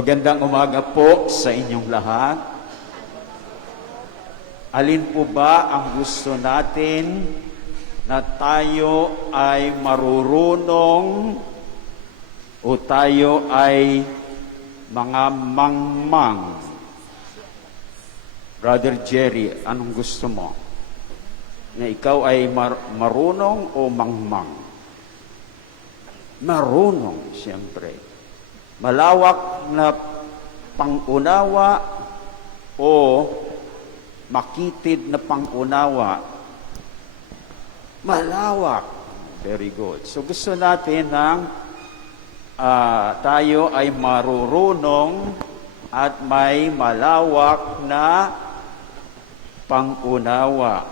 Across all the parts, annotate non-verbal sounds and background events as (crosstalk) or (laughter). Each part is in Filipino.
Magandang umaga po sa inyong lahat. Alin po ba ang gusto natin na tayo ay marurunong o tayo ay mga mangmang? Brother Jerry, anong gusto mo? Na ikaw ay mar- marunong o mangmang? Marunong, siyempre. Malawak na pangunawa o makitid na pangunawa. Malawak. Very good. So gusto natin ng ah, tayo ay marurunong at may malawak na pangunawa.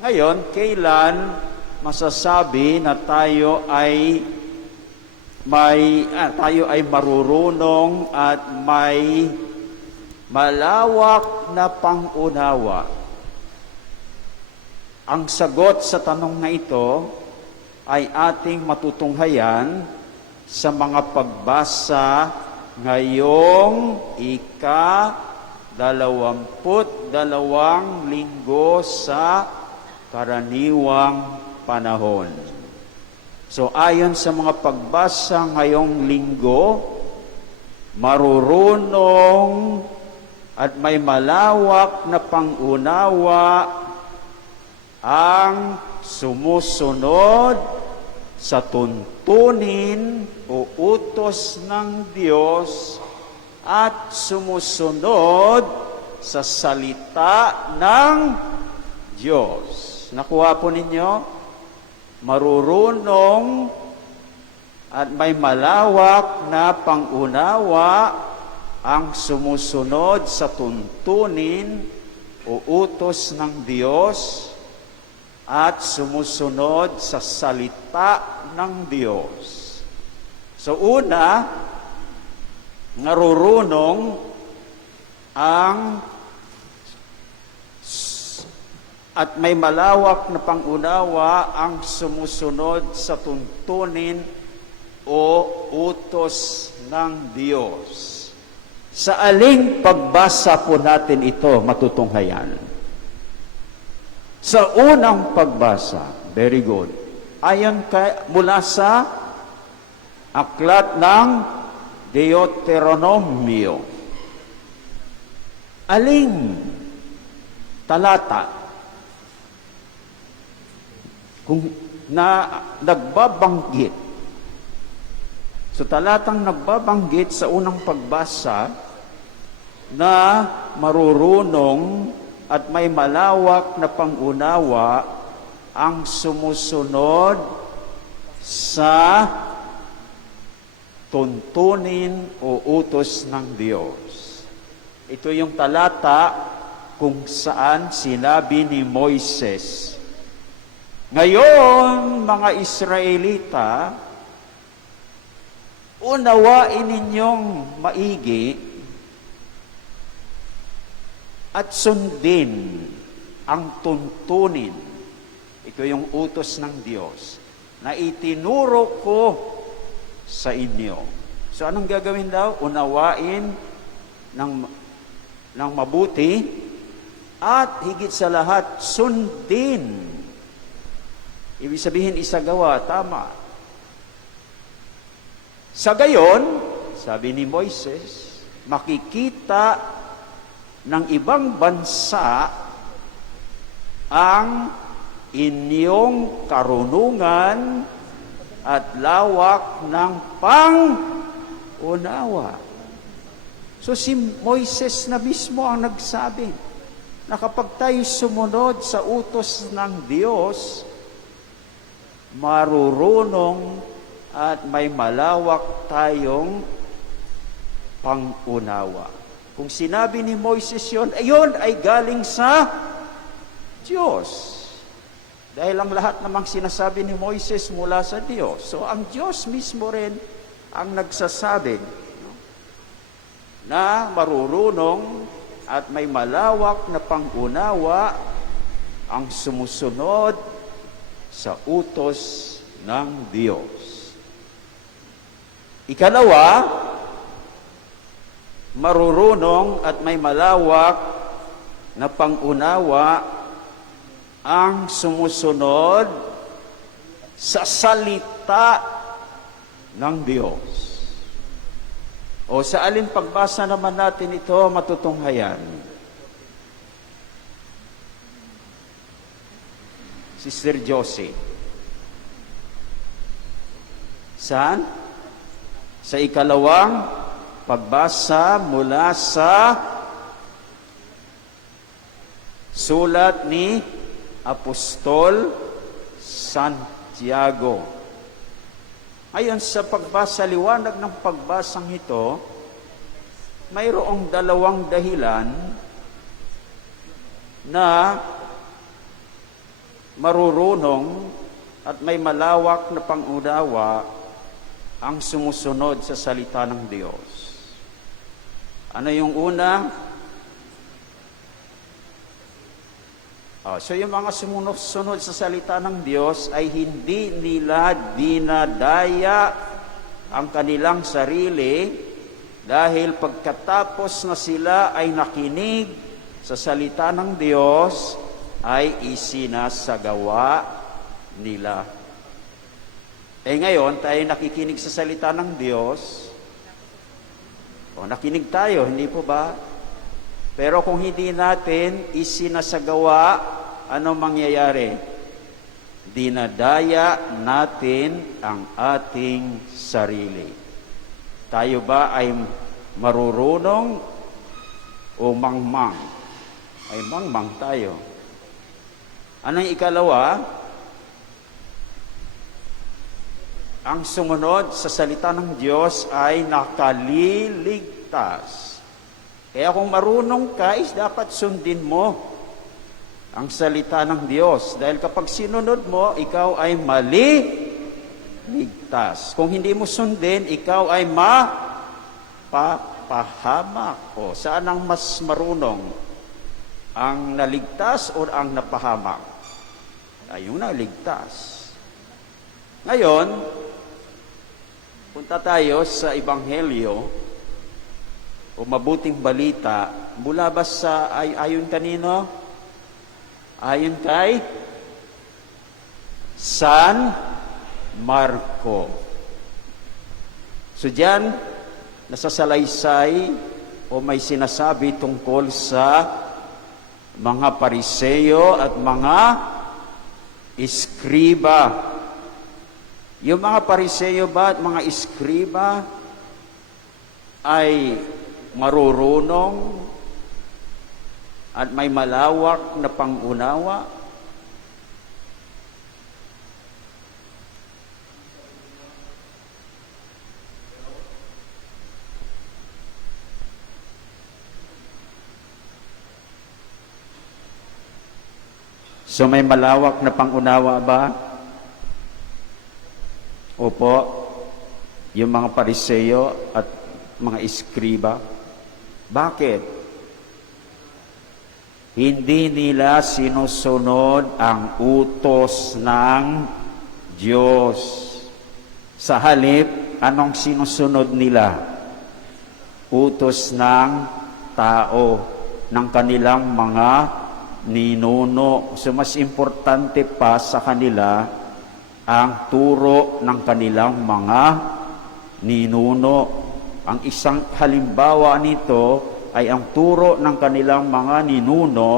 Ngayon, kailan masasabi na tayo ay may ah, tayo ay marurunong at may malawak na pangunawa. Ang sagot sa tanong na ito ay ating matutunghayan sa mga pagbasa ngayong ika dalawamput dalawang linggo sa karaniwang panahon. So ayon sa mga pagbasa ngayong linggo, marurunong at may malawak na pangunawa ang sumusunod sa tuntunin o utos ng Diyos at sumusunod sa salita ng Diyos. Nakuha po ninyo? Marurunong at may malawak na pangunawa ang sumusunod sa tuntunin o utos ng Diyos at sumusunod sa salita ng Diyos. So una, narurunong ang at may malawak na pangunawa ang sumusunod sa tuntunin o utos ng Diyos. Sa aling pagbasa po natin ito matutunghayan? Sa unang pagbasa, very good. Ayon kay, mula sa aklat ng Deuteronomio. Aling talata kung na nagbabanggit. So talatang nagbabanggit sa unang pagbasa na marurunong at may malawak na pangunawa ang sumusunod sa tuntunin o utos ng Diyos. Ito yung talata kung saan sinabi ni Moises, ngayon, mga Israelita, unawain ninyong maigi at sundin ang tuntunin. Ito yung utos ng Diyos na itinuro ko sa inyo. So anong gagawin daw? Unawain ng, ng mabuti at higit sa lahat, sundin Ibig sabihin, isagawa, tama. Sa gayon, sabi ni Moises, makikita ng ibang bansa ang inyong karunungan at lawak ng pang-unawa. So si Moises na mismo ang nagsabi na kapag tayo sumunod sa utos ng Diyos, marurunong at may malawak tayong pangunawa. Kung sinabi ni Moises yon, ayon ay galing sa Diyos. Dahil ang lahat namang sinasabi ni Moises mula sa Diyos. So ang Diyos mismo rin ang nagsasabi na marurunong at may malawak na pangunawa ang sumusunod sa utos ng Diyos. Ikalawa, marurunong at may malawak na pangunawa ang sumusunod sa salita ng Diyos. O sa alin pagbasa naman natin ito matutunghayan? Sister Josie. Saan? Sa ikalawang pagbasa mula sa sulat ni Apostol Santiago. Ayon sa pagbasa, liwanag ng pagbasang ito, mayroong dalawang dahilan na marurunong at may malawak na pangunawa ang sumusunod sa salita ng Diyos. Ano yung una? Ah, so yung mga sumusunod sa salita ng Diyos ay hindi nila dinadaya ang kanilang sarili dahil pagkatapos na sila ay nakinig sa salita ng Diyos ay isinasagawa nila. Eh ngayon, tayo nakikinig sa salita ng Diyos. O nakinig tayo, hindi po ba? Pero kung hindi natin isinasagawa, ano mangyayari? Dinadaya natin ang ating sarili. Tayo ba ay marurunong o mangmang? Ay mangmang tayo. Anong ikalawa? Ang sumunod sa salita ng Diyos ay nakaliligtas. Kaya kung marunong ka, is dapat sundin mo ang salita ng Diyos. Dahil kapag sinunod mo, ikaw ay mali, ligtas. Kung hindi mo sundin, ikaw ay mapapahamak. O, saan ang mas marunong? Ang naligtas o ang napahamak? Ay, yung naligtas. Ngayon, punta tayo sa Ebanghelyo o mabuting balita mula ba sa ay, ayon kanino? Ayon kay San Marco. So diyan, nasasalaysay o may sinasabi tungkol sa mga pariseyo at mga iskriba. Yung mga pariseyo ba at mga iskriba ay marurunong at may malawak na pangunawa. So may malawak na pangunawa ba? Opo, yung mga pariseyo at mga iskriba. Bakit? Hindi nila sinusunod ang utos ng Diyos. Sa halip, anong sinusunod nila? Utos ng tao, ng kanilang mga ninuno. So mas importante pa sa kanila ang turo ng kanilang mga ninuno. Ang isang halimbawa nito ay ang turo ng kanilang mga ninuno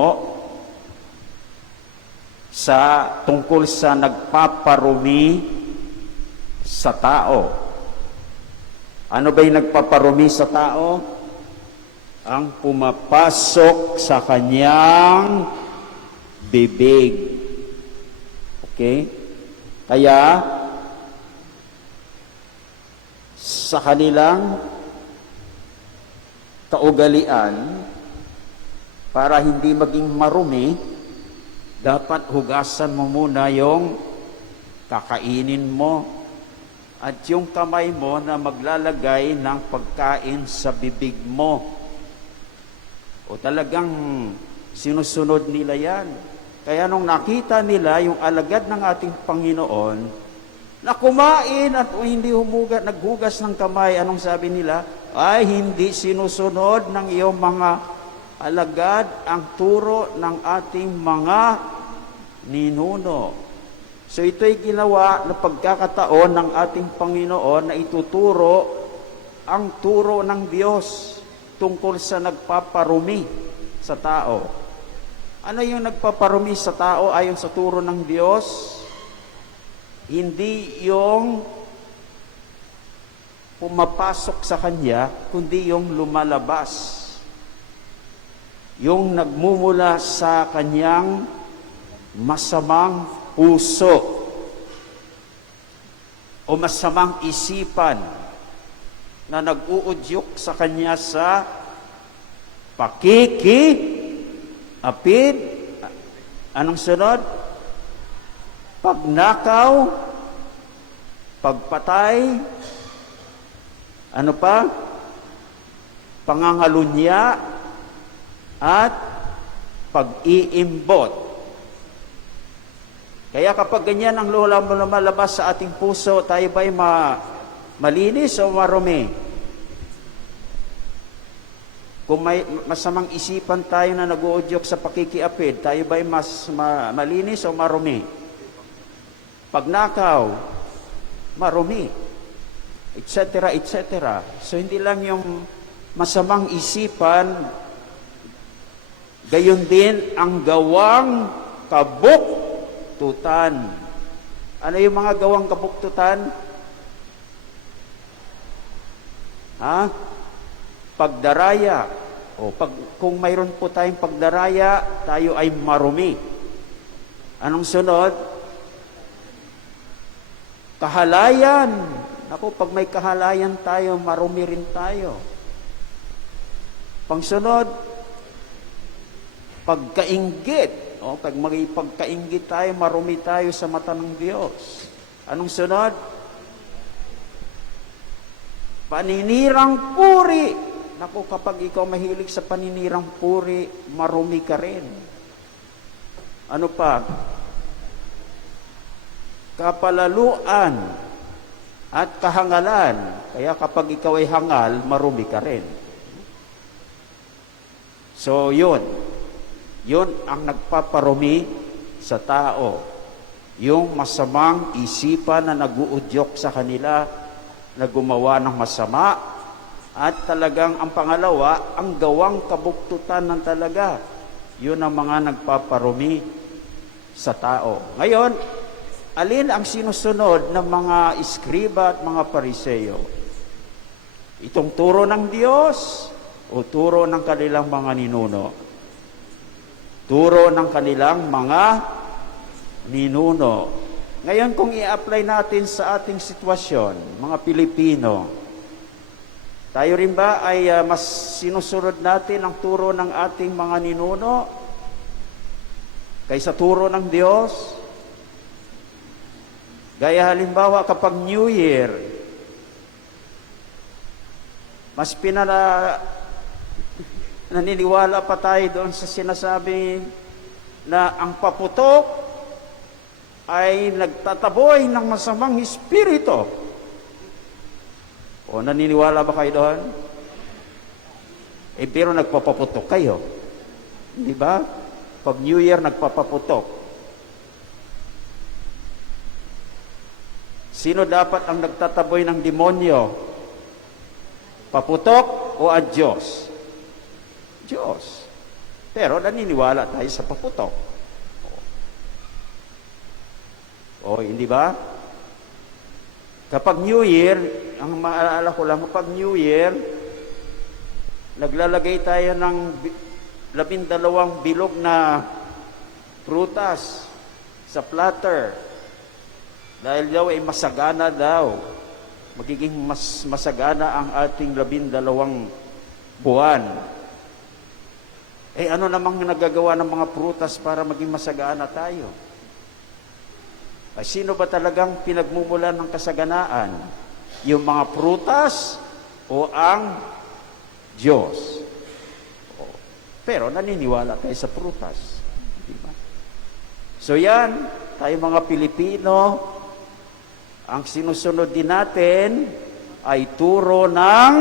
sa tungkol sa nagpaparumi sa tao. Ano ba yung nagpaparumi sa tao? Ang pumapasok sa kanyang bibig. Okay? Kaya, sa kanilang kaugalian, para hindi maging marumi, dapat hugasan mo muna yung kakainin mo at yung kamay mo na maglalagay ng pagkain sa bibig mo. O talagang sinusunod nila yan. Kaya nung nakita nila yung alagad ng ating Panginoon, na kumain at hindi humuga, naghugas ng kamay, anong sabi nila? ay hindi sinusunod ng iyong mga alagad ang turo ng ating mga ninuno. So ito'y ginawa na pagkakataon ng ating Panginoon na ituturo ang turo ng Diyos tungkol sa nagpaparumi sa tao. Ano yung nagpaparumi sa tao ayon sa turo ng Diyos? Hindi yung pumapasok sa Kanya, kundi yung lumalabas. Yung nagmumula sa Kanyang masamang puso o masamang isipan na nag-uudyok sa Kanya sa pakiki, apid, anong sunod? Pagnakaw, pagpatay, ano pa? Pangangalunya at pag-iimbot. Kaya kapag ganyan ang lumalabas sa ating puso, tayo ba'y ma malinis o marumi? Kung may masamang isipan tayo na nag-uudyok sa pakikiapid, tayo ba'y mas ma- malinis o marumi? Pagnakaw, marumi etc., etc. So hindi lang yung masamang isipan, gayon din ang gawang kabuktutan. Ano yung mga gawang kabuktutan? Ha? Pagdaraya. O pag, kung mayroon po tayong pagdaraya, tayo ay marumi. Anong sunod? Kahalayan. Ako, pag may kahalayan tayo, marumi rin tayo. Pangsunod, pagkaingit. O, pag may pagkaingit tayo, marumi tayo sa mata ng Diyos. Anong sunod? Paninirang puri. Naku, kapag ikaw mahilig sa paninirang puri, marumi ka rin. Ano pa? Kapalaluan at kahangalan. Kaya kapag ikaw ay hangal, marumi ka rin. So, yun. Yun ang nagpaparumi sa tao. Yung masamang isipan na naguudyok sa kanila na gumawa ng masama at talagang ang pangalawa, ang gawang kabuktutan ng talaga. Yun ang mga nagpaparumi sa tao. Ngayon, alin ang sinusunod ng mga iskriba at mga pariseyo? Itong turo ng Diyos o turo ng kanilang mga ninuno? Turo ng kanilang mga ninuno. Ngayon, kung i-apply natin sa ating sitwasyon, mga Pilipino, tayo rin ba ay uh, mas sinusunod natin ang turo ng ating mga ninuno kaysa turo ng Diyos? Gaya halimbawa kapag New Year, mas pinala (laughs) naniniwala pa tayo doon sa sinasabi na ang paputok ay nagtataboy ng masamang espiritu. O naniniwala ba kayo doon? Eh pero nagpapaputok kayo. Di ba? Pag New Year nagpapaputok. Sino dapat ang nagtataboy ng demonyo? Paputok o ang Diyos? Diyos. Pero naniniwala tayo sa paputok. O, hindi ba? Kapag New Year, ang maalala ko lang, kapag New Year, naglalagay tayo ng bi- labindalawang bilog na prutas sa platter. Dahil daw ay masagana daw. Magiging mas masagana ang ating labindalawang buwan. Eh ano namang nagagawa ng mga prutas para maging masagana tayo? Ay sino ba talagang pinagmumulan ng kasaganaan? Yung mga prutas o ang Diyos? O, Pero naniniwala tayo sa prutas. Di ba? So yan, tayo mga Pilipino, ang sinusunod din natin ay turo ng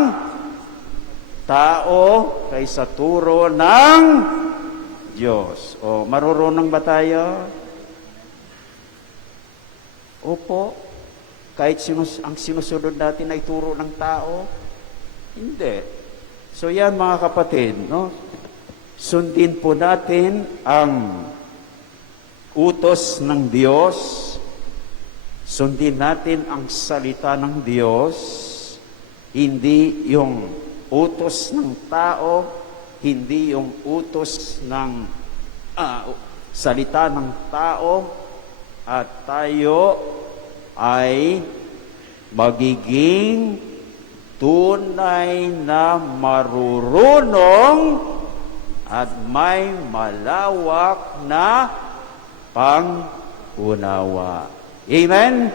tao kaysa turo ng Diyos. O, marurunong ba tayo? Opo. Kahit sinus- ang sinusunod natin ay turo ng tao? Hindi. So yan mga kapatid, no? Sundin po natin ang utos ng Diyos. Sundin natin ang salita ng Diyos. Hindi yung utos ng tao, hindi yung utos ng ah, salita ng tao, at tayo ay magiging tunay na marurunong at may malawak na pangunawa. Amen?